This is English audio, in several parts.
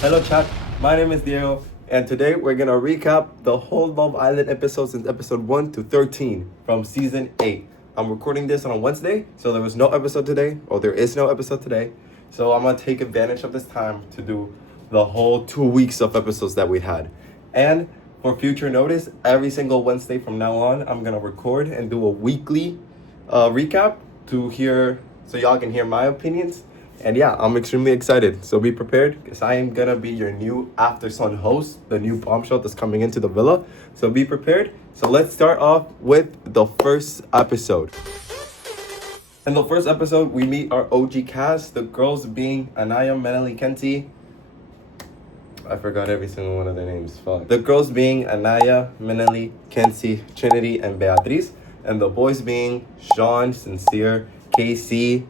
Hello, chat. My name is Diego, and today we're gonna recap the whole Love Island episodes since episode 1 to 13 from season 8. I'm recording this on a Wednesday, so there was no episode today, or there is no episode today. So I'm gonna take advantage of this time to do the whole 2 weeks of episodes that we had. And for future notice, every single Wednesday from now on, I'm gonna record and do a weekly recap to hear, so y'all can hear my opinions. And yeah, I'm extremely excited. So be prepared because I am gonna be your new After Sun host, the new bombshell that's coming into the villa. So be prepared. So let's start off with the first episode. In the first episode, we meet our OG cast, the girls being Anaya, Meneli, Kenzie. I forgot every single one of their names. Fuck. The girls being Anaya, Meneli, Kenzie, Trinity, and Beatriz. And the boys being Sean, Sincere, KC,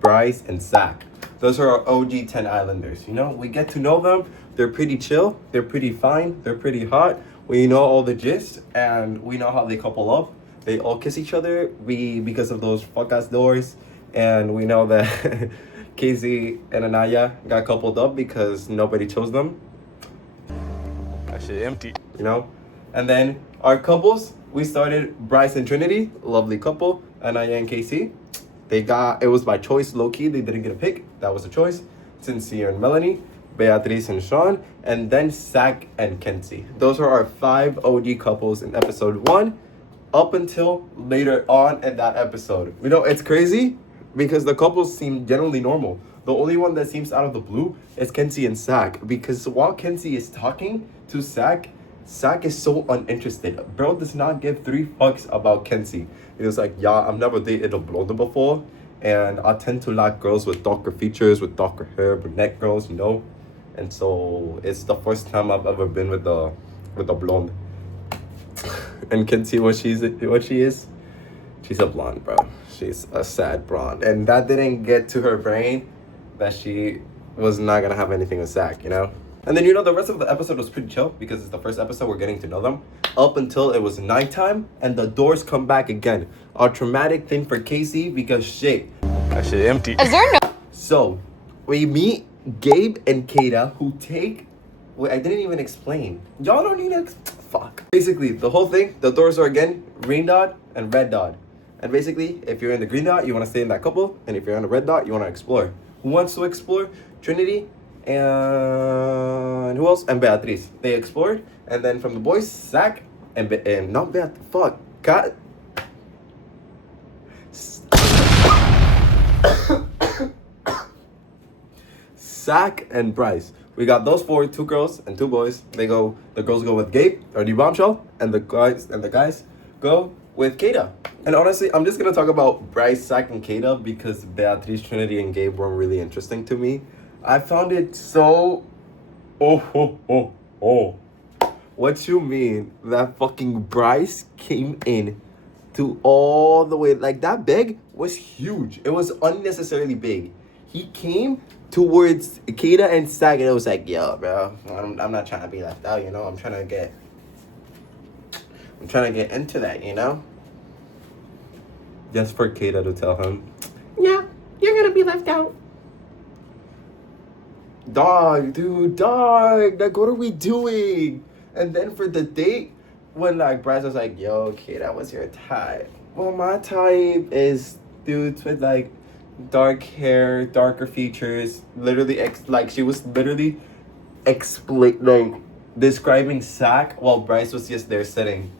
Bryce, and Zach. Those are our OG 10 Islanders. You know, we get to know them. They're pretty chill. They're pretty fine. They're pretty hot. We know all the gist, and we know how they couple up. They all kiss each other because of those fuck-ass doors. And we know that Casey and Anaya got coupled up because nobody chose them. That shit empty. You know? And then our couples, we started Bryce and Trinity, lovely couple, Anaya and Casey. It was by choice, low-key. They didn't get a pick. That was a choice. Sincere and Melanie, Beatriz and Sean, and then Zach and Kenzie. Those are our 5 OG couples in episode 1 up until later on in that episode. You know, it's crazy because the couples seem generally normal. The only one that seems out of the blue is Kenzie and Zach, because while Kenzie is talking to Zach is so uninterested. Bro does not give 3 fucks about Kenzie. He was like, yeah, I've never dated a blonde before, and I tend to like girls with darker features, with darker hair, brunette girls, you know. And so it's the first time I've ever been with a blonde. And Kenzie, what she is, she's a blonde, bro. She's a sad blonde, and that didn't get to her brain that she was not gonna have anything with Zach, you know. And then, you know, the rest of the episode was pretty chill because it's the first episode we're getting to know them. Up until it was nighttime and the doors come back again. A traumatic thing for Casey because shit. That shit empty. Is there no? So, we meet Gabe and Kata who take... Wait, I didn't even explain. Y'all don't need to... Fuck. Basically, the whole thing, the doors are again green dot and red dot. And basically, if you're in the green dot, you want to stay in that couple. And if you're on the red dot, you want to explore. Who wants to explore? Trinity and who else? And Beatriz. They explored, and then from the boys, Zach and not Beatriz. Fuck, Kat. Zach and Bryce. We got those 4, 2 girls and 2 boys. The girls go with Gabe, our new bombshell, and the guys go with Kata. And honestly, I'm just gonna talk about Bryce, Zach, and Kata because Beatriz, Trinity, and Gabe weren't really interesting to me. I found it so... Oh. What you mean that fucking Bryce came in to all the way... Like, that bag was huge. It was unnecessarily big. He came towards Kata and Zach, and it was like, yo, bro, I'm not trying to be left out, you know? I'm trying to get into that, you know? Just for Kata to tell him, yeah, you're gonna be left out. Dog, like, what are we doing? And then for the date, when, like, Bryce was like, yo, Kata, what's your type? Well, my type is dudes with, like, dark hair, darker features, literally, she was literally describing Zach while Bryce was just there sitting.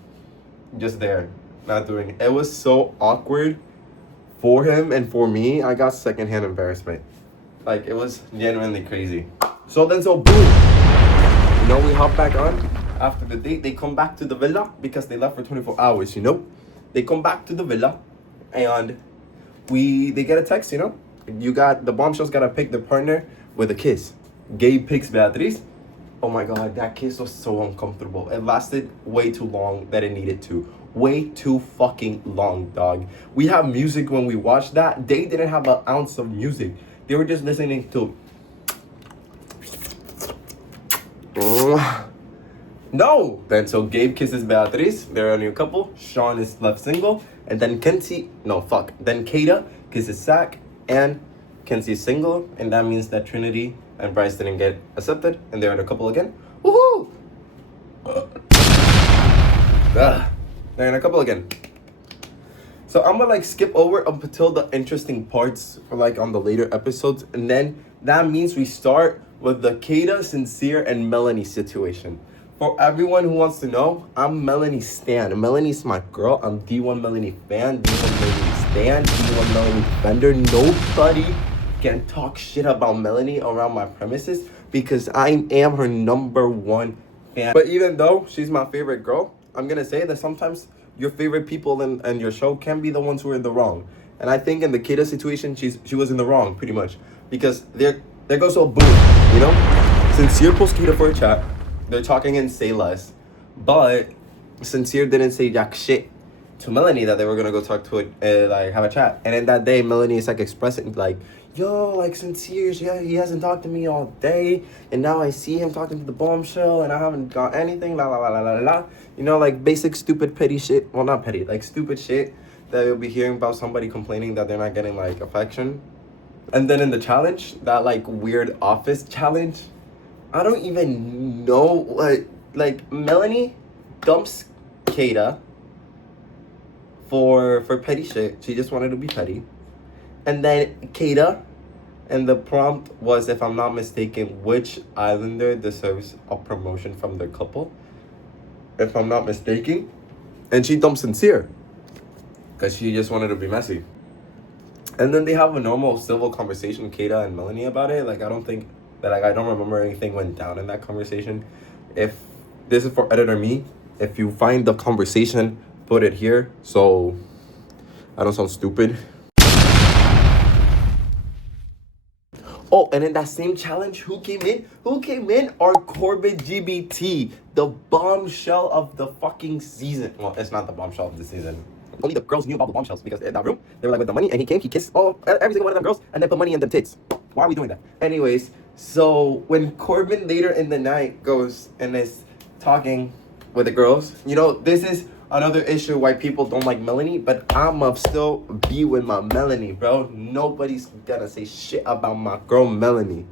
Just there, not doing it. It was so awkward for him and for me. I got secondhand embarrassment. Like, it was genuinely crazy. So boom. You know, we hop back on. After the date, they come back to the villa because they left for 24 hours, you know? They come back to the villa and they get a text, you know? The bombshells gotta pick their partner with a kiss. Gabe picks Beatriz. Oh my god, that kiss was so uncomfortable. It lasted way too long than it needed to. Way too fucking long, dog. We have music when we watch that. They didn't have an ounce of music. They were just listening to... No! Then so Gabe kisses Beatriz. They're a new couple. Sean is left single. And then Then Kata kisses Zach. And Kenzie's single. And that means that Trinity and Bryce didn't get accepted, and they're in a couple again. Woohoo! They're in a couple again. So I'm gonna like skip over up until the interesting parts for like on the later episodes, and then that means we start with the Kata, Sincere, and Melanie situation. For everyone who wants to know, I'm Melanie Stan. Melanie's my girl. I'm D1 Melanie fan, D1 Melanie Stan, D1 Melanie defender. Nobody can talk shit about Melanie around my premises because I am her #1 fan. But even though she's my favorite girl, I'm gonna say that sometimes your favorite people and your show can be the ones who are in the wrong. And I think in the Kata situation, she was in the wrong pretty much because there goes a boom, you know. Sincere posts Kata for a chat. They're talking in Say Less, but Sincere didn't say jack shit to Melanie that they were gonna go talk to it, like have a chat. And then that day, Melanie is like expressing like, yo, like Sincere, yeah, he hasn't talked to me all day, and now I see him talking to the bombshell, and I haven't got anything, la la la la la la. You know, like basic stupid petty shit. Well, not petty, like stupid shit that you'll be hearing about somebody complaining that they're not getting like affection. And then in the challenge, that like weird office challenge, I don't even know what, like Melanie dumps Kata for petty shit. She just wanted to be petty. And then Kata, and the prompt was, if I'm not mistaken, which islander deserves a promotion from their couple? If I'm not mistaken. And she dumped Sincere because she just wanted to be messy. And then they have a normal civil conversation, Kata and Melanie, about it. Like, I don't think that, like, I don't remember anything went down in that conversation. If this is for editor me, if you find the conversation, put it here so I don't sound stupid. Oh, and in that same challenge, who came in? Who came in? Our Corbin GBT, the bombshell of the fucking season. Well, it's not the bombshell of the season. Only the girls knew about the bombshells because in that room, they were like with the money, and he came, he kissed every single one of them girls, and then put money in them tits. Why are we doing that? Anyways, so when Corbin later in the night goes and is talking with the girls, you know, this is another issue why people don't like Melanie, but I'ma still be with my Melanie, bro. Nobody's gonna say shit about my girl Melanie.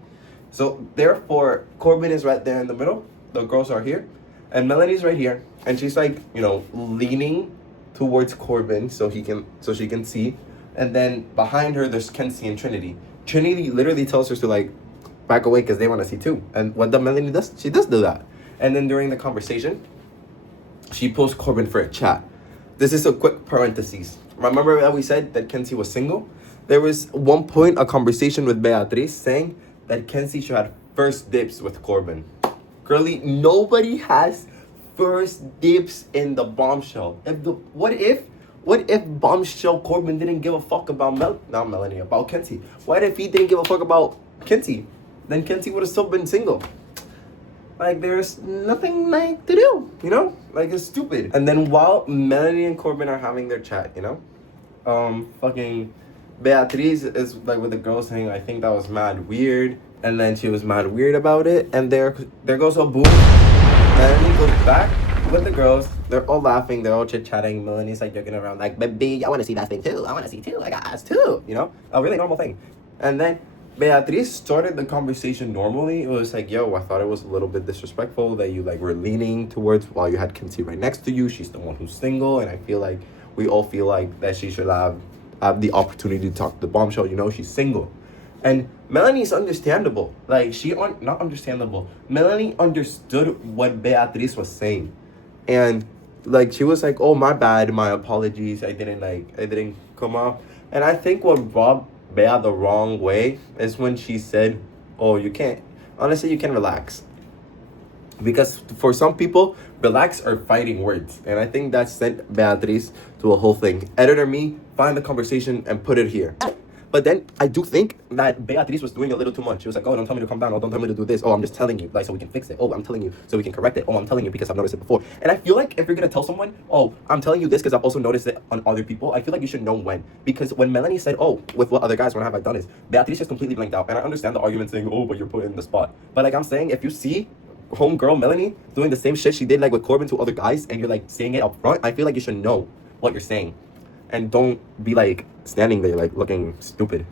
So therefore, Corbin is right there in the middle. The girls are here, and Melanie's right here, and she's like, you know, leaning towards Corbin so she can see. And then behind her, there's Kenzie and Trinity. Trinity literally tells her to like back away because they want to see too. And what the Melanie does, she does do that. And then during the conversation, she posts Corbin for a chat. This is a quick parenthesis. Remember that we said that Kenzie was single? There was one point a conversation with Beatriz saying that Kenzie should have first dibs with Corbin. Girlie, nobody has first dibs in the bombshell. What if bombshell Corbin didn't give a fuck about Melanie, about Kenzie? What if he didn't give a fuck about Kenzie? Then Kenzie would have still been single. Like, there's nothing like to do, you know? Like, it's stupid. And then while Melanie and Corbin are having their chat, you know, fucking Beatriz is like with the girls saying, I think that was mad weird. And then she was mad weird about it. And there goes a boom. And he goes back with the girls. They're all laughing. They're all chit-chatting. Melanie's like joking around like, baby, I want to see that thing too. I want to see too. I got ass too. You know? A really normal thing. And then Beatriz started the conversation normally. It was like, yo, I thought it was a little bit disrespectful that you like were leaning towards while you had Kenzie right next to you. She's the one who's single. And I feel like we all feel like that she should have the opportunity to talk to the bombshell. You know, she's single. And Melanie's understandable. Like, not understandable. Melanie understood what Beatriz was saying. And, like, she was like, oh, my bad, my apologies. I didn't come up. And I think what rubbed Bea the wrong way is when she said, oh, you can't relax. Because for some people, relax are fighting words. And I think that sent Beatriz to a whole thing. Editor me, find the conversation and put it here. But then I do think that Beatriz was doing a little too much. She was like, oh, don't tell me to calm down. Oh, don't tell me to do this. Oh, I'm just telling you, like, so we can fix it. Oh, I'm telling you so we can correct it. Oh, I'm telling you because I've noticed it before. And I feel like if you're going to tell someone, oh, I'm telling you this because I've also noticed it on other people, I feel like you should know when. Because when Melanie said, oh, with what other guys, when have I done this? Beatriz just completely blanked out. And I understand the argument saying, oh, but you're put in the spot. But like I'm saying, if you see homegirl Melanie doing the same shit she did like with Corbin to other guys and you're like saying it up front, I feel like you should know what you're saying. And don't be like standing there like looking stupid.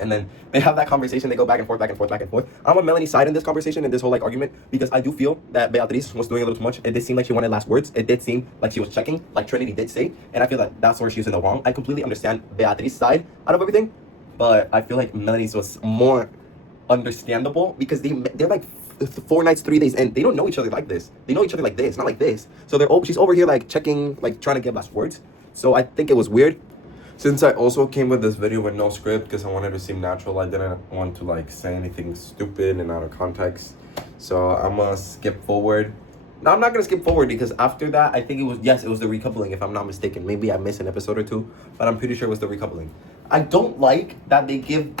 And then they have that conversation. They go back and forth, back and forth, back and forth. I'm on Melanie's side in this conversation, in this whole like argument, because I do feel that Beatriz was doing a little too much. It did seem like she wanted last words. It did seem like she was checking, like Trinity did say. And I feel that that's where she was in the wrong. I completely understand Beatriz's side out of everything, but I feel like Melanie's was more understandable because they're like 4 nights, 3 days in. They don't know each other like this. They know each other like this, not like this. So she's over here like checking, like trying to get last words. So I think it was weird. Since I also came with this video with no script because I wanted to seem natural, I didn't want to like say anything stupid and out of context. So I'm gonna skip forward. No, I'm not gonna skip forward because after that, I think it was the recoupling if I'm not mistaken. Maybe I missed an episode or two, but I'm pretty sure it was the recoupling. I don't like that they gave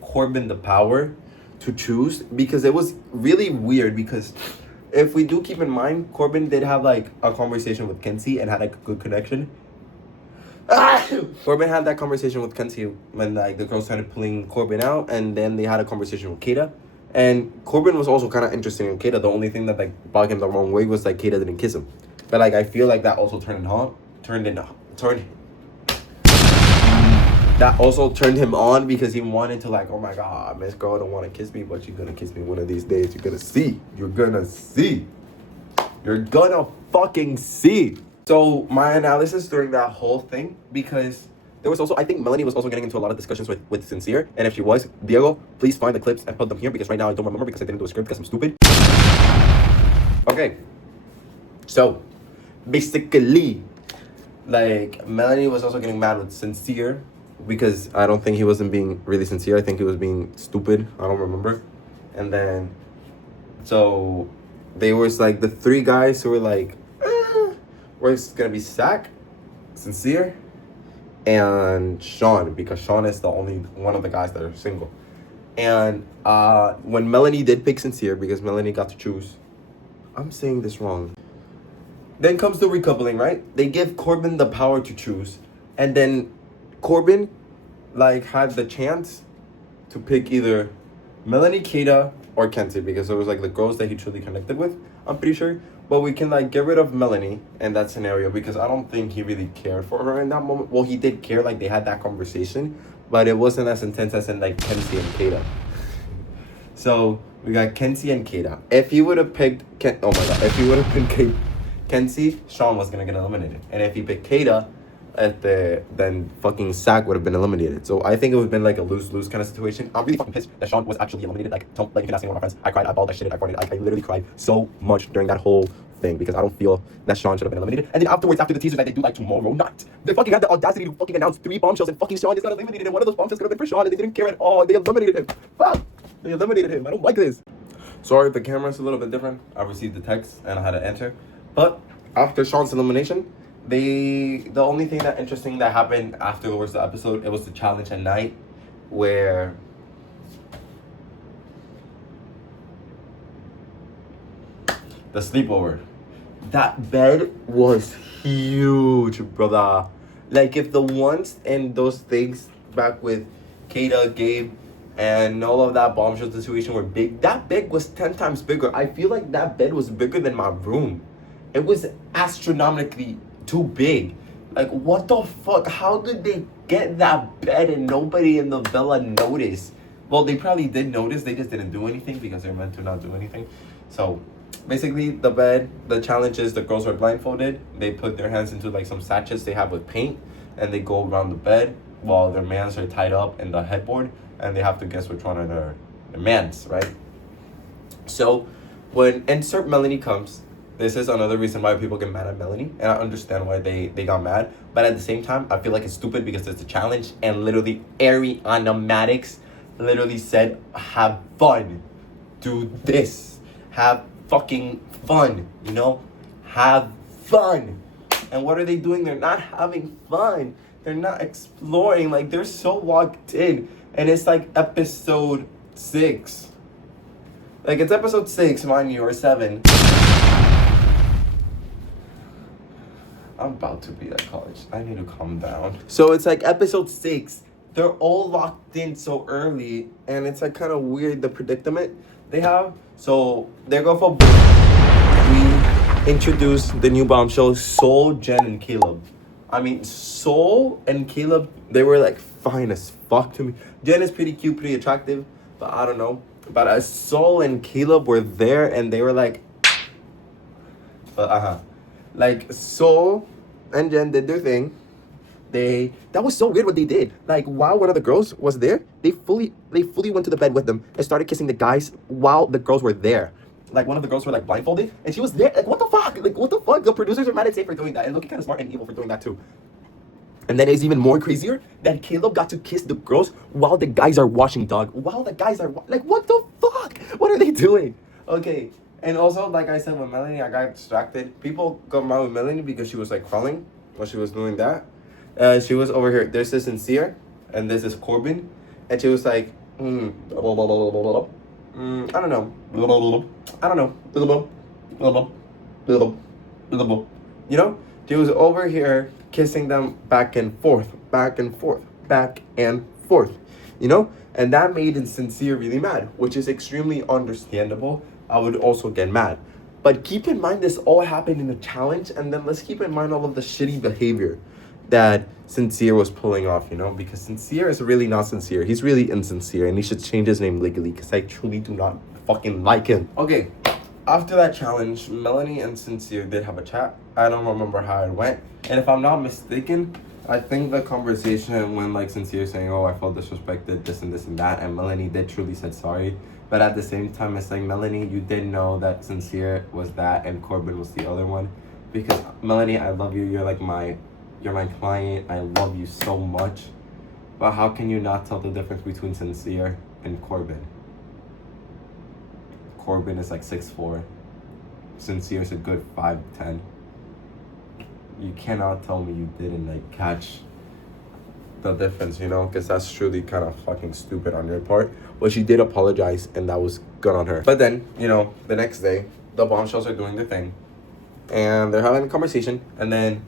Corbin the power to choose because it was really weird because if we do keep in mind, Corbin did have like a conversation with Kenzie and had like a good connection. Corbin had that conversation with Kenzie when like the girls started pulling Corbin out, and then they had a conversation with Keita. And Corbin was also kind of interested in Keita. The only thing that like bugged him the wrong way was like Keita didn't kiss him. But like I feel like that also turned him on because he wanted to like, oh my god, Miss Girl don't want to kiss me, but you're gonna kiss me one of these days. You're gonna see. You're gonna fucking see. So my analysis during that whole thing, because there was also, I think Melanie was also getting into a lot of discussions with Sincere, and if she was, Diego, please find the clips and put them here because right now I don't remember because I didn't do a script because I'm stupid. Okay, so basically, like Melanie was also getting mad with Sincere because I don't think he wasn't being really sincere. I think he was being stupid. I don't remember. And then, so they was like the 3 guys who were like, we're gonna be Zach, Sincere, and Sean, because Sean is the only one of the guys that are single. And when Melanie did pick Sincere, because Melanie got to choose, I'm saying this wrong. Then comes the recoupling, right? They give Corbin the power to choose, and then Corbin like had the chance to pick either Melanie, Keita, or Kenzie, because it was like the girls that he truly connected with, I'm pretty sure. But we can like get rid of Melanie in that scenario because I don't think he really cared for her in that moment. Well, he did care, like they had that conversation, but it wasn't as intense as in like Kenzie and Keita. So we got Kenzie and Keita. If he would have picked if he would have picked Kenzie, Sean was gonna get eliminated. And if he picked Keita, then fucking Zach would have been eliminated. So I think it would have been like a lose-lose kind of situation. I'm really fucking pissed that Sean was actually eliminated. Like you can ask me one of my friends. I cried, I bawled, I shitted, I farted. I literally cried so much during that whole thing because I don't feel that Sean should have been eliminated. And then afterwards, after the teaser that they do like tomorrow night, they fucking had the audacity to fucking announce 3 bombshells and fucking Sean just got eliminated. And one of those bombshells could have been for Sean and they didn't care at all. They eliminated him. Fuck! They eliminated him. I don't like this. Sorry, the camera's a little bit different. I received the text and I had to enter. But after Sean's elimination, the only thing that interesting that happened afterwards the episode, it was the challenge at night where the sleepover. That bed was huge, brother. Like if the ones and those things back with Keita, Gabe, and all of that bombshell situation were big, that bed was 10 times bigger. I feel like that bed was bigger than my room. It was astronomically too big. Like what the fuck? How did they get that bed and nobody in the villa noticed? Well, they probably did notice, they just didn't do anything because they're meant to not do anything. So basically the bed, the challenge is the girls are blindfolded. They put their hands into like some sachets they have with paint and they go around the bed while their mans are tied up in the headboard and they have to guess which one are their mans, right? So when insert Melanie comes, this is another reason why people get mad at Melanie, and I understand why they got mad. But at the same time, I feel like it's stupid because it's a challenge, and literally Ariana literally said, have fun. Do this. Have fucking fun, you know? Have fun. And what are they doing? They're not having fun. They're not exploring. Like, they're so locked in. And it's like episode 6. Like, it's episode 6, mind you, or 7. I'm about to be at college. I need to calm down. So it's like episode 6. They're all locked in so early. And it's like kind of weird, the predicament they have. So they go for... We introduce the new bombshell, Soul, Jen, and Caleb. I mean, Soul and Caleb, they were like fine as fuck to me. Jen is pretty cute, pretty attractive, but I don't know. But Sol and Caleb were there, and they were like, like Sol and Jen did their thing. That was so weird what they did. Like while one of the girls was there, they fully went to the bed with them and started kissing the guys while the girls were there. Like one of the girls were like blindfolded and she was there. Like what the fuck? Like what the fuck? The producers are mad at Tay for doing that and looking kind of smart and evil for doing that too. And then it's even more crazier that Caleb got to kiss the girls while the guys are watching, dog. While the guys are like, what the fuck? What are they doing? Okay. And also, like I said with Melanie, I got distracted. People got mad with Melanie because she was like crawling while she was doing that. She was over here. There's this Sincere, and this is Corbin, and she was like, I don't know, you know, she was over here kissing them back and forth, you know, and that made Sincere really mad, which is extremely understandable. I would also get mad, but keep in mind this all happened in a challenge, and then let's keep in mind all of the shitty behavior that Sincere was pulling off, you know, because Sincere is really not sincere. He's really insincere, and he should change his name legally because I truly do not fucking like him. Okay, after that challenge, Melanie and Sincere did have a chat. I don't remember how it went, and if I'm not mistaken, I think the conversation went like Sincere saying, oh, I felt disrespected, this and that, and Melanie did truly said sorry. But at the same time, it's like, Melanie, you did know that Sincere was that and Corbin was the other one, because Melanie, I love you. You're my client. I love you so much. But how can you not tell the difference between Sincere and Corbin? Corbin is like 6'4". Sincere is a good 5'10". You cannot tell me you didn't like catch the difference, you know, because that's truly kind of fucking stupid on your part. But she did apologize, and that was good on her. But then, you know, the next day, the bombshells are doing their thing, and they're having a conversation, and then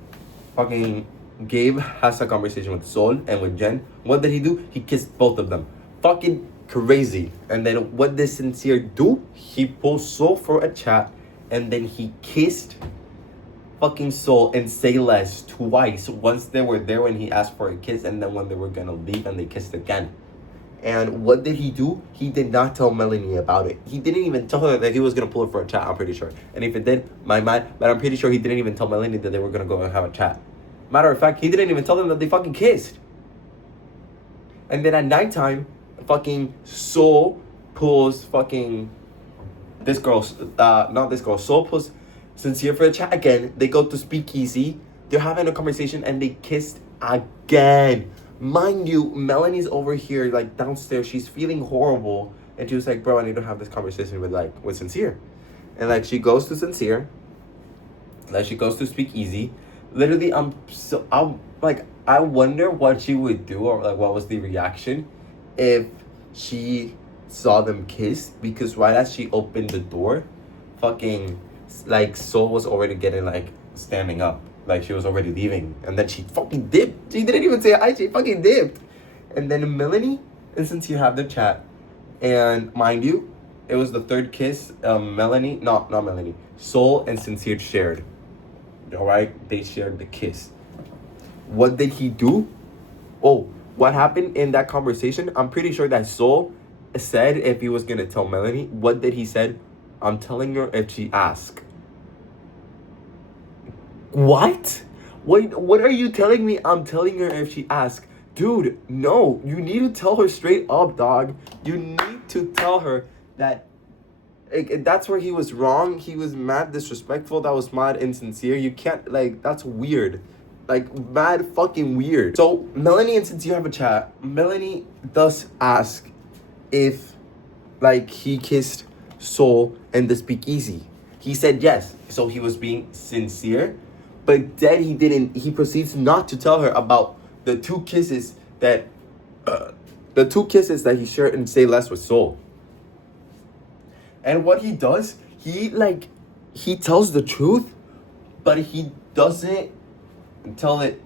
fucking Gabe has a conversation with Sol and with Jen. What did he do? He kissed both of them. Fucking crazy. And then what did Sincere do? He pulled Sol for a chat, and then he kissed fucking Sol and Say Less twice. Once they were there when he asked for a kiss, and then when they were gonna leave and they kissed again. And what did he do? He did not tell Melanie about it. He didn't even tell her that he was gonna pull her for a chat, I'm pretty sure. And if it did, my man, but I'm pretty sure he didn't even tell Melanie that they were gonna go and have a chat. Matter of fact, he didn't even tell them that they fucking kissed. And then at nighttime, fucking Sol pulls fucking Sol pulls Sincere for a chat again. They go to Speakeasy. They're having a conversation and they kissed again. Mind you, Melanie's over here, like, downstairs. She's feeling horrible. And she was like, bro, I need to have this conversation with Sincere. And, like, she goes to Sincere. Like, she goes to Speakeasy. Literally, I wonder what she would do, or, like, what was the reaction if she saw them kiss. Because right as she opened the door, fucking, like, Sol was already getting, like, standing up. Like, she was already leaving. And then she fucking dipped. She didn't even say hi. She fucking dipped. And then Melanie and Sincere have their chat. And mind you, it was the third kiss. Not Melanie. Sol and Sincere shared. Alright? They shared the kiss. What did he do? Oh, what happened in that conversation? I'm pretty sure that Sol said if he was going to tell Melanie. What did he said? I'm telling her if she asks. What? What are you telling me? I'm telling her if she asks. Dude, no. You need to tell her straight up, dog. You need to tell her that that's where he was wrong. He was mad disrespectful. That was mad insincere. You can't, like, that's weird. Like, mad fucking weird. So, Melanie and Sincere have a chat. Melanie does ask if, like, he kissed Sol in the Speakeasy. He said yes. So, he was being sincere. But then he didn't. He proceeds not to tell her about the two kisses that he shared and Say Less with Sol. And what he does, he tells the truth, but he doesn't tell it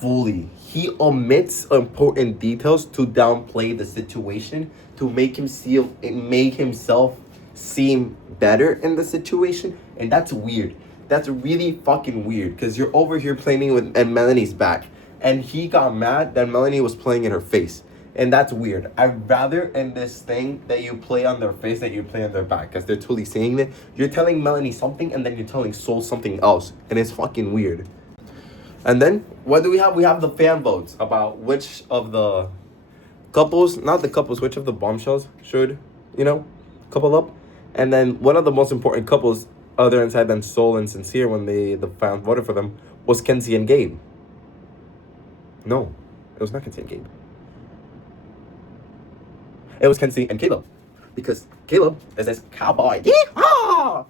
fully. He omits important details to downplay the situation, to make himself seem better in the situation, and that's weird. That's really fucking weird, because you're over here playing with and Melanie's back. and he got mad that Melanie was playing in her face. And that's weird. I'd rather in this thing that you play on their face that you play on their back. Because they're totally saying that. You're telling Melanie something and then you're telling Soul something else. And it's fucking weird. And then, what do we have? We have the fan votes about which of the couples, not the couples, which of the bombshells should, couple up. And then one of the most important couples, other inside than Soul and Sincere, when the fans voted for them, was Kenzie and Gabe. No, it was not Kenzie and Gabe. It was Kenzie and Caleb. Because Caleb is this cowboy. Yeehaw!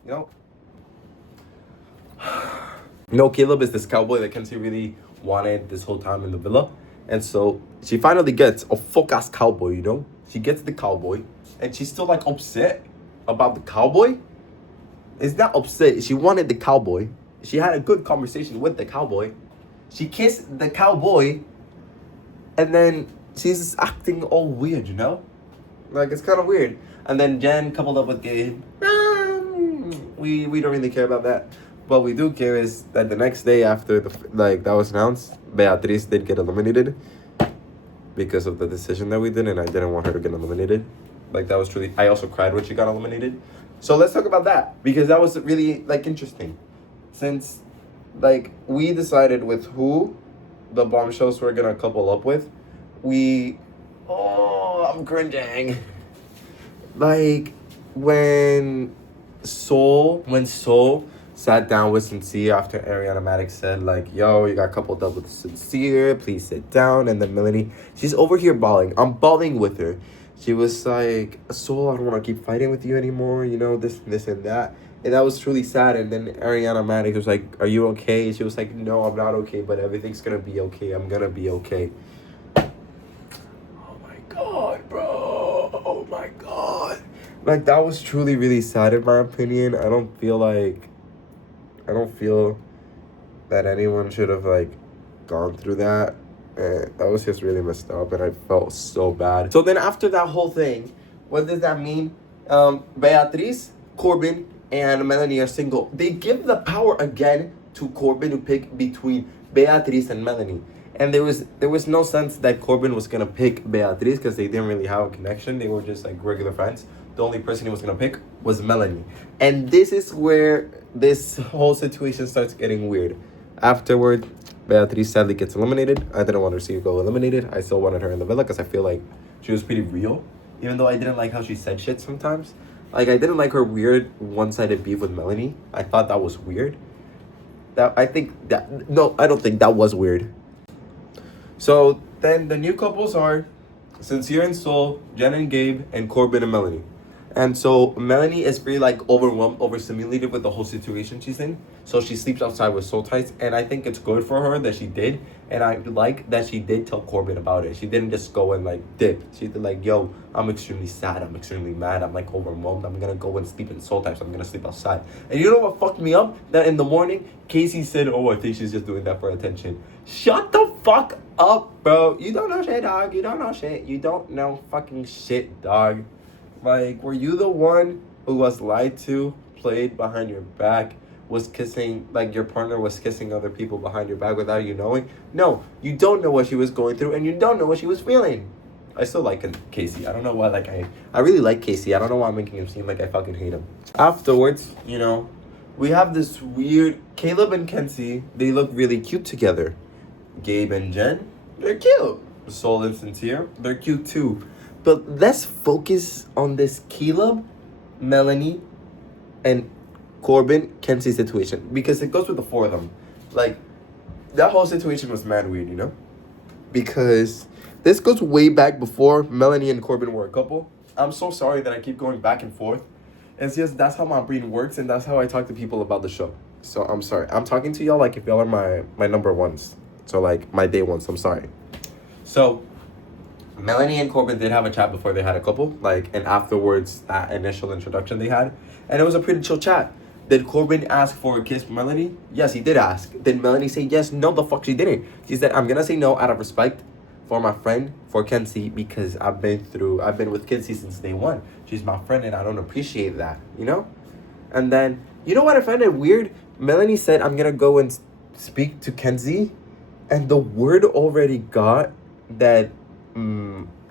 No, Caleb is this cowboy that Kenzie really wanted this whole time in the villa. And so she finally gets a fuck-ass cowboy, She gets the cowboy. And she's still, upset about the cowboy. It's not upset. She wanted the cowboy. She had a good conversation with the cowboy. She kissed the cowboy. And then she's acting all weird, it's kind of weird. And then Jen coupled up with Gabe. We don't really care about that. What we do care is that the next day after that was announced, Beatriz did get eliminated because of the decision that we did, and I didn't want her to get eliminated. That was truly. I also cried when she got eliminated. So let's talk about that because that was really interesting, since we decided with who the bombshells were gonna couple up with. I'm cringing. When Soul sat down with Sincere after Ariana Madix said, yo, you got coupled up with Sincere, please sit down. And then Melanie, she's over here bawling. I'm bawling with her. She was like, Soul, I don't want to keep fighting with you anymore, this and that. And that was truly sad. And then Ariana Madix was like, are you okay? She was like, no, I'm not okay, but everything's going to be okay. I'm going to be okay. Oh my God, bro. Oh my God. That was truly really sad in my opinion. I don't feel that anyone should have gone through that. And that was just really messed up, and I felt so bad. So then after that whole thing, what does that mean? Beatriz, Corbin, and Melanie are single. They give the power again to Corbin to pick between Beatriz and Melanie. And there was no sense that Corbin was gonna pick Beatriz because they didn't really have a connection. They were just regular friends. The only person he was gonna pick was Melanie. And this is where this whole situation starts getting weird. Afterward, Beatriz sadly gets eliminated. I didn't want her to go eliminated. I still wanted her in the villa because I feel like she was pretty real. Even though I didn't like how she said shit sometimes. I didn't like her weird one-sided beef with Melanie. I thought that was weird. I don't think that was weird. So then the new couples are Sincere and Soul, Jen and Gabe, and Corbin and Melanie. And so Melanie is pretty overwhelmed, overstimulated with the whole situation she's in. So she sleeps outside with Soul Tights, and I think it's good for her that she did. And I like that she did tell Corbin about it. She didn't just go and dip. She did yo, I'm extremely sad, I'm extremely mad, I'm overwhelmed. I'm gonna go and sleep in Soul Tights, I'm gonna sleep outside. And you know what fucked me up? That in the morning, Casey said, oh, I think she's just doing that for attention. Shut the fuck up, bro. You don't know shit, dog. You don't know shit. You don't know fucking shit, dog. Were you the one who was lied to, played behind your back, was kissing, your partner was kissing other people behind your back without you knowing? No, you don't know what she was going through, and you don't know what she was feeling. I still like Casey. I don't know why, I really like Casey. I don't know why I'm making him seem like I fucking hate him. Afterwards, we have this weird, Caleb and Kenzie, they look really cute together. Gabe and Jen, they're cute. Soul and Sincere, they're cute too. But let's focus on this Caleb, Melanie, and Corbin, Kenzie situation. Because it goes with the four of them. That whole situation was mad weird, Because this goes way back before Melanie and Corbin were a couple. I'm so sorry that I keep going back and forth. It's just that's how my brain works, and that's how I talk to people about the show. So I'm sorry. I'm talking to y'all if y'all are my number ones. So my day ones. I'm sorry. So Melanie and Corbin did have a chat before they had a couple, and afterwards, that initial introduction they had. And it was a pretty chill chat. Did Corbin ask for a kiss from Melanie? Yes, he did ask. Did Melanie say yes? No, the fuck she didn't. She said, I'm gonna say no out of respect for my friend, for Kenzie, because I've been with Kenzie since day one. She's my friend and I don't appreciate that, And then, you know what I found it weird? Melanie said, I'm gonna go and speak to Kenzie And the word already got that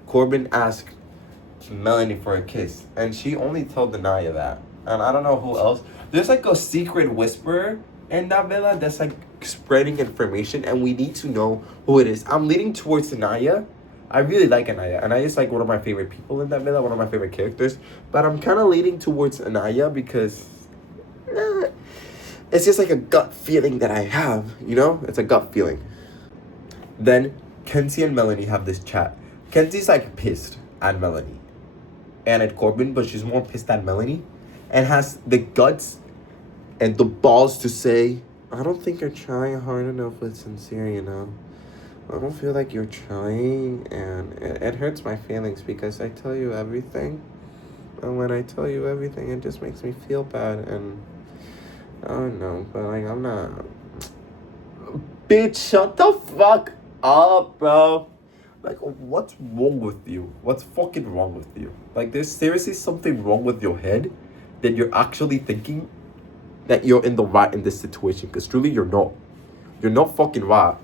Corbin asked Melanie for a kiss, and she only told Anaya that. And I don't know who else. There's like a secret whisperer in that villa that's like spreading information, and we need to know who it is. I'm leaning towards Anaya. I really like Anaya. Anaya's like one of my favorite people in that villa, one of my favorite characters. But I'm kind of leaning towards Anaya because it's just like a gut feeling that I have, you know? It's a gut feeling. Then Kenzie and Melanie have this chat. Kenzie's like pissed at Melanie and at Corbin, but she's more pissed at Melanie and has the guts and the balls to say, I don't think you're trying hard enough with Sincere, you know? I don't feel like you're trying, and it hurts my feelings because I tell you everything. And when I tell you everything, it just makes me feel bad, and I don't know, but like, I'm not... Bitch, shut the fuck up, bro. Like, what's wrong with you? What's fucking wrong with you? Like, there's seriously something wrong with your head that you're actually thinking that you're in the right in this situation. Because truly, you're not. You're not fucking right.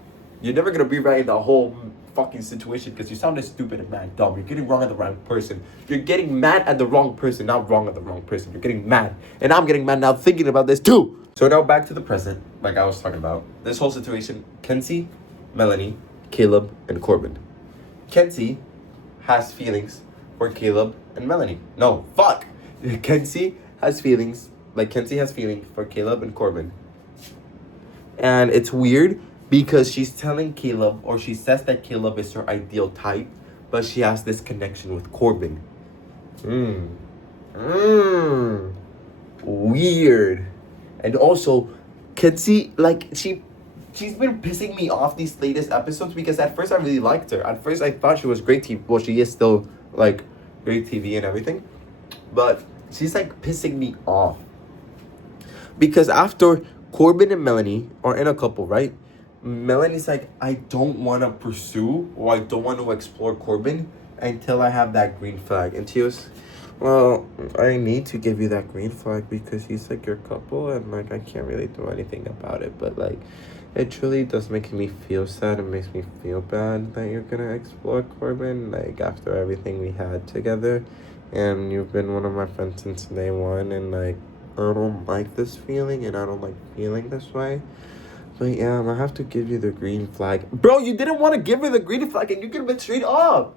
You're never gonna be right in the whole fucking situation because you sounded stupid and mad dumb. You're getting wrong at the wrong person. You're getting mad at the wrong person, not wrong at the wrong person. You're getting mad. And I'm getting mad now thinking about this too. So now back to the present, like I was talking about. This whole situation, Kenzie, Melanie, Caleb, and Corbin. Kenzie has feelings for Caleb and Melanie. No, fuck! Kenzie has feelings for Caleb and Corbin. And it's weird because she's telling Caleb, or she says that Caleb is her ideal type, but she has this connection with Corbin. Weird. And also, Kenzie, like, she's been pissing me off these latest episodes because at first I really liked her. At first I thought she was great TV. Well, she is still, like, great TV and everything. But she's, like, pissing me off. Because after Corbin and Melanie are in a couple, right? Melanie's like, I don't want to pursue or I don't want to explore Corbin until I have that green flag. And she was, well, I need to give you that green flag because he's like your couple and like I can't really do anything about it. But like, it truly does make me feel sad. It makes me feel bad that you're going to explore Corbin, like after everything we had together. And you've been one of my friends since day one and like, I don't like this feeling and I don't like feeling this way. But yeah, I'm gonna have to give you the green flag. Bro, you didn't want to give her the green flag and you could have been straight up.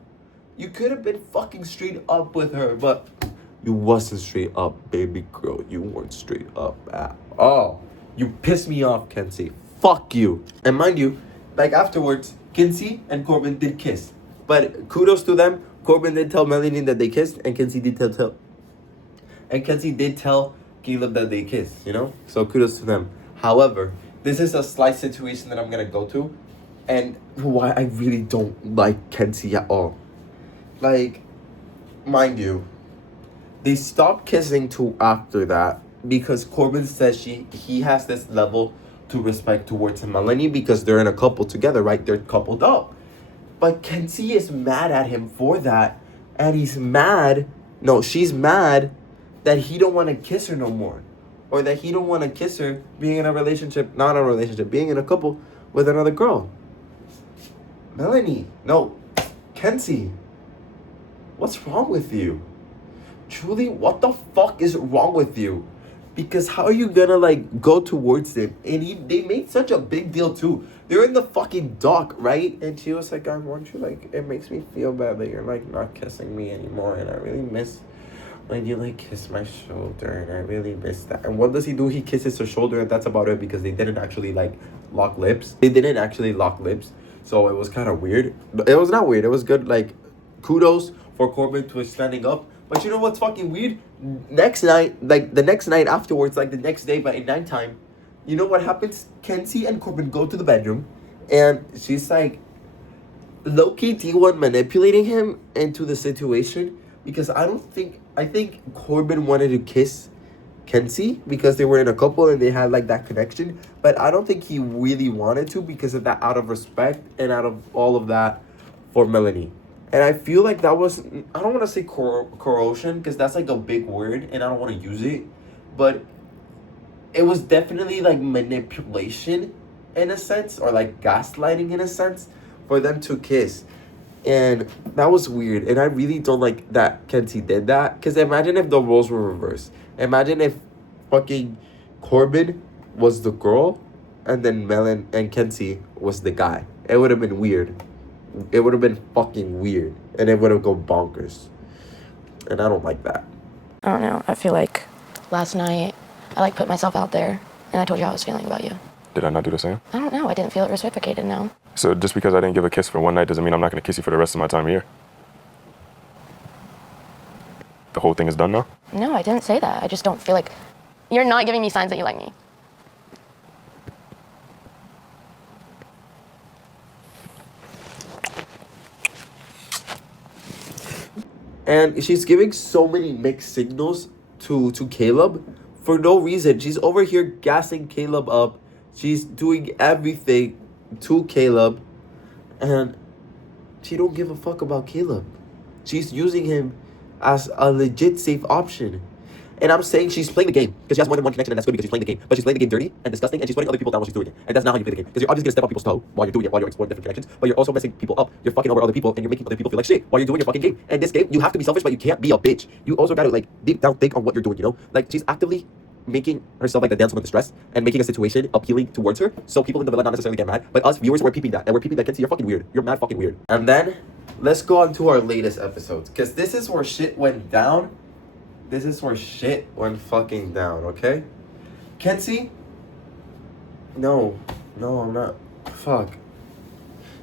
You could have been fucking straight up with her, but you wasn't straight up, baby girl. You weren't straight up at all. You pissed me off, Kenzie. Fuck you. And mind you, like afterwards, Kenzie and Corbin did kiss. But kudos to them. Corbin did tell Melanie that they kissed, and Kenzie did tell Caleb that they kissed, you know? So kudos to them. However, this is a slight situation that I'm gonna go to, and why I really don't like Kenzie at all. Like, mind you, they stopped kissing too after that because Corbin says he has this level to respect towards Melanie because they're in a couple together, right? They're coupled up. But Kenzie is mad at him for that, and she's mad that he don't want to kiss her no more. Or that he don't want to kiss her being in a relationship, not a relationship, being in a couple with another girl. Kenzie, what's wrong with you? Truly, what the fuck is wrong with you? Because how are you gonna like go towards him? And they made such a big deal too. They're in the fucking dock, right? And she was like, I want you, like, it makes me feel bad that you're like not kissing me anymore. And I really miss when you like kiss my shoulder, and I really miss that. And what does he do? He kisses her shoulder, and that's about it because they didn't actually like lock lips. So it was kind of weird. But it was not weird. It was good. Like, kudos for Corbin to standing up. But you know what's fucking weird? Next night, like the next night afterwards, like the next day, but in nighttime, you know what happens? Kenzie and Corbin go to the bedroom, and she's like low-key D1 manipulating him into the situation. Because I think Corbin wanted to kiss Kenzie because they were in a couple and they had like that connection. But I don't think he really wanted to because of that, out of respect and out of all of that for Melanie. And I feel like that was, I don't want to say corrosion because that's like a big word and I don't want to use it. But it was definitely like manipulation in a sense, or like gaslighting in a sense, for them to kiss. And that was weird. And I really don't like that Kenzie did that. Because imagine if the roles were reversed. Imagine if fucking Corbin was the girl and then Melon and Kenzie was the guy. It would have been weird. It would have been fucking weird. And it would have gone bonkers. And I don't like that. I don't know. I feel like last night I like put myself out there and I told you how I was feeling about you. Did I not do the same? I don't know. I didn't feel it reciprocated now. So just because I didn't give a kiss for one night doesn't mean I'm not going to kiss you for the rest of my time here? The whole thing is done now? No, I didn't say that. I just don't feel like you're not giving me signs that you like me. And she's giving so many mixed signals to Caleb for no reason. She's over here gassing Caleb up. She's doing everything to Caleb. And she don't give a fuck about Caleb. She's using him as a legit safe option. And I'm saying she's playing the game because she has more than one connection, and that's good because she's playing the game. But she's playing the game dirty and disgusting, and she's putting other people down while she's doing it. And that's not how you play the game. Because you're obviously gonna step on people's toe while you're doing it, while you're exploring different connections. But you're also messing people up. You're fucking over other people, and you're making other people feel like shit while you're doing your fucking game. And this game, you have to be selfish, but you can't be a bitch. You also gotta like deep down think on what you're doing. You know, like she's actively making herself like the damsel in distress and making a situation appealing towards her, so people in the villa not necessarily get mad, but us viewers were peeping that, and we're peeping that. Kenzie, you're fucking weird. You're mad fucking weird. And then let's go on to our latest episodes, because this is where shit went down. This is where shit went fucking down, okay? Kenzie? No, I'm not. Fuck.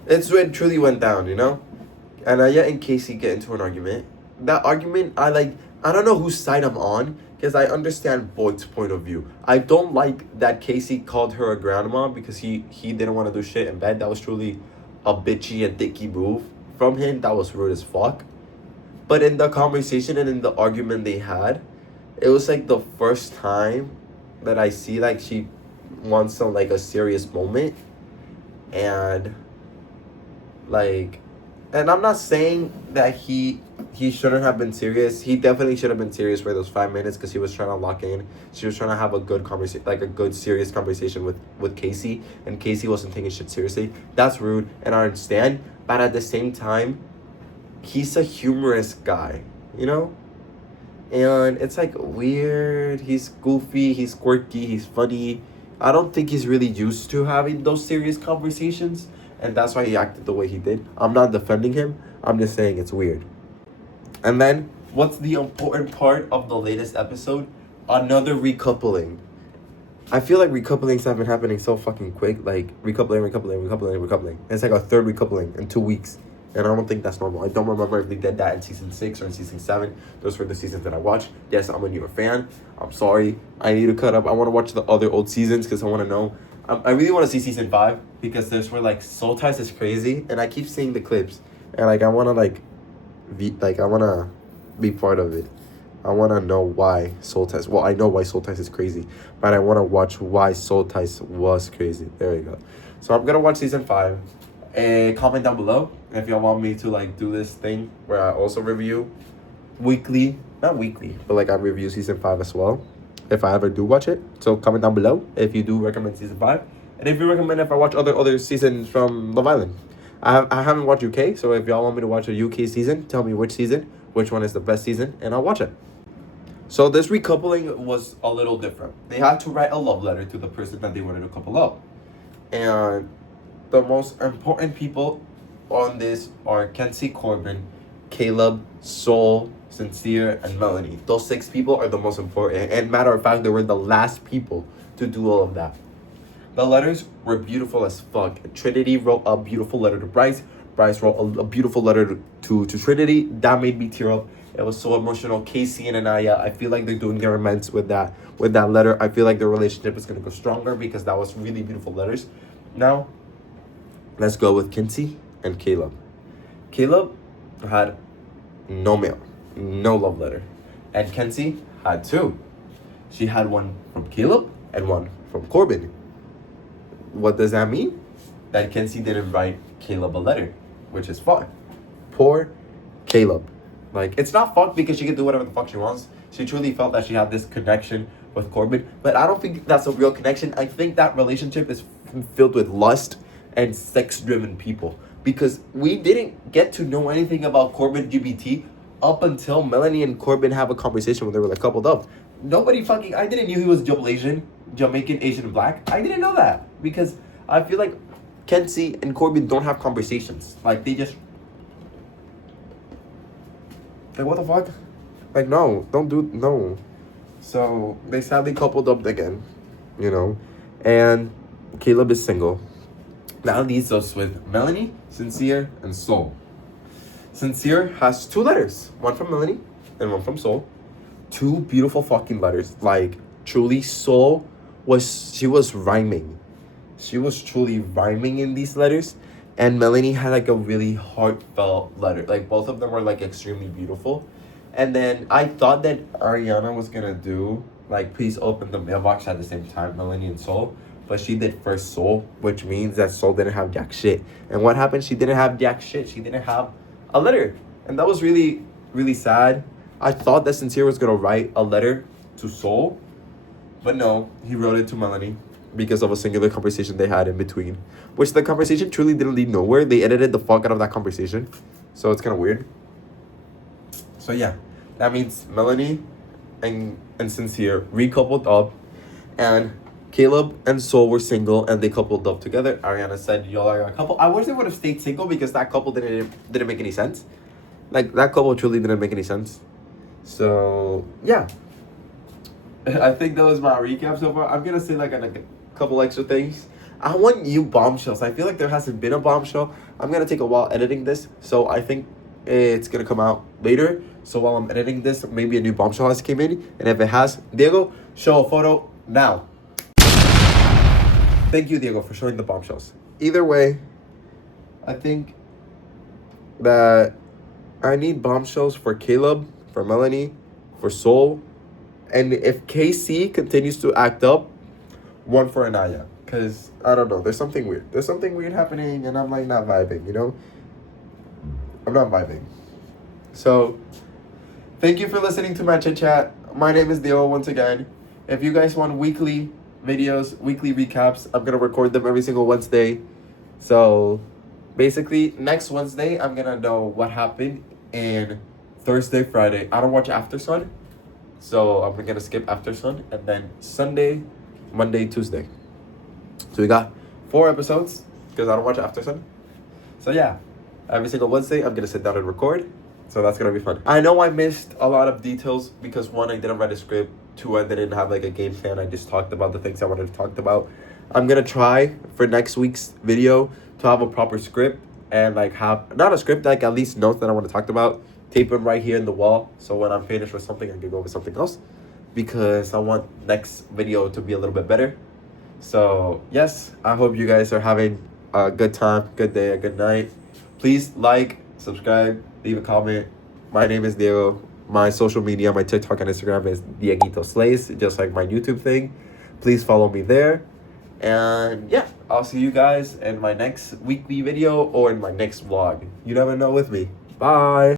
It's when it truly went down, you know? Anaya and Casey get into an argument. That argument, I don't know whose side I'm on, because I understand Boyd's point of view. I don't like that Casey called her a grandma because he didn't want to do shit in bed. That was truly a bitchy and dicky move from him. That was rude as fuck. But in the conversation and in the argument they had, it was like the first time that I see like she wants some like a serious moment. And like, and I'm not saying that he shouldn't have been serious. He definitely should have been serious for those 5 minutes because he was trying to lock in. She was trying to have a good conversation, like a good serious conversation with Casey, and Casey wasn't taking shit seriously. That's rude, and I understand. But at the same time, he's a humorous guy, you know? And it's like weird. He's goofy, he's quirky, he's funny. I don't think he's really used to having those serious conversations, and that's why he acted the way he did. I'm not defending him. I'm just saying it's weird. And then, what's the important part of the latest episode? Another recoupling. I feel like recouplings have been happening so fucking quick. Like, recoupling. It's like a third recoupling in 2 weeks. And I don't think that's normal. I don't remember if they did that in season 6 or in season 7. Those were the seasons that I watched. Yes, I'm a newer fan. I'm sorry. I need to cut up. I want to watch the other old seasons because I want to know. I really want to see season 5 because there's where like Soul Ties is crazy. And I keep seeing the clips. And like I want to be part of it. I want to know why Soul Ties. Well, I know why Soul Ties is crazy. But I want to watch why Soul Ties was crazy. There you go. So I'm going to watch season 5. Comment down below if y'all want me to like do this thing where I also review not weekly, but like I review season 5 as well if I ever do watch it. So comment down below if you do recommend season 5, and if you recommend if I watch other seasons from Love Island. I haven't watched UK, so if y'all want me to watch a UK season, tell me which season, which one is the best season, and I'll watch it. So this recoupling was a little different. They had to write a love letter to the person that they wanted to couple up, and the most important people on this are Kenzie, Corbin, Caleb, Soul, Sincere, and Melanie. Those 6 people are the most important. And matter of fact, they were the last people to do all of that. The letters were beautiful as fuck. Trinity wrote a beautiful letter to Bryce. Bryce wrote a beautiful letter to Trinity. That made me tear up. It was so emotional. Casey and Anaya, I feel like they're doing their immense with that letter. I feel like their relationship is going to go stronger because that was really beautiful letters. Now, let's go with Kenzie and Caleb. Caleb had no mail, no love letter. And Kenzie had 2. She had one from Caleb and one from Corbin. What does that mean? That Kenzie didn't write Caleb a letter, which is fine. Poor Caleb. Like, it's not fucked because she can do whatever the fuck she wants. She truly felt that she had this connection with Corbin, but I don't think that's a real connection. I think that relationship is filled with lust and sex-driven people. Because we didn't get to know anything about Corbin GBT up until Melanie and Corbin have a conversation when they were like coupled up. Nobody fucking, I didn't know he was double Asian, Jamaican, Asian, black. I didn't know that because I feel like Kenzie and Corbin don't have conversations. Like they just, like what the fuck? Like no, don't do, no. So they sadly coupled up again, you know, and Caleb is single. That leaves us with Melanie, Sincere, and Soul. Sincere has 2 letters, one from Melanie and one from Soul. 2 beautiful fucking letters. Like truly, Soul she was rhyming. She was truly rhyming in these letters, and Melanie had like a really heartfelt letter. Like both of them were like extremely beautiful. And then I thought that Ariana was gonna do like please open the mailbox at the same time, Melanie and Soul. But she did first Soul, which means that Soul didn't have jack shit. And what happened? She didn't have jack shit. She didn't have a letter. And that was really, really sad. I thought that Sincere was gonna write a letter to Soul, but no, he wrote it to Melanie because of a singular conversation they had in between. Which the conversation truly didn't lead nowhere. They edited the fuck out of that conversation. So it's kind of weird. So yeah, that means Melanie and Sincere recoupled up, and Caleb and Soul were single and they coupled up together. Ariana said, y'all are a couple. I wish they would have stayed single because that couple didn't make any sense. Like, that couple truly didn't make any sense. So, yeah. I think that was my recap so far. I'm going to say, like a couple extra things. I want new bombshells. I feel like there hasn't been a bombshell. I'm going to take a while editing this. So, I think it's going to come out later. So, while I'm editing this, maybe a new bombshell has came in. And if it has, Diego, show a photo now. Thank you, Diego, for showing the bombshells. Either way, I think that I need bombshells for Caleb, for Melanie, for Soul. And if KC continues to act up, one for Anaya. Because, I don't know, there's something weird. There's something weird happening and I'm like not vibing, you know? I'm not vibing. So, thank you for listening to my chit chat. My name is Diego once again. If you guys want weekly videos, weekly recaps, I'm gonna record them every single Wednesday. So basically next Wednesday I'm gonna know what happened in Thursday, Friday. I don't watch After Sun, so I'm gonna skip After Sun, and then Sunday, Monday, Tuesday. So we got 4 episodes because I don't watch After Sun. So yeah, every single Wednesday I'm gonna sit down and record. So that's gonna be fun. I know I missed a lot of details because 1, I didn't write a script. 2, I didn't have like a game plan. I just talked about the things I wanted to talk about. I'm gonna try for next week's video to have a proper script and like have not a script, like at least notes that I want to talk about. Tape them right here in the wall, so when I'm finished with something I can go over something else, because I want next video to be a little bit better. So yes, I hope you guys are having a good time, good day, a good night. Please like, subscribe, leave a comment. My name is Diego. My social media, my TikTok and Instagram is Dieguito Slays, just like my YouTube thing. Please follow me there. And yeah, I'll see you guys in my next weekly video or in my next vlog. You never know with me. Bye.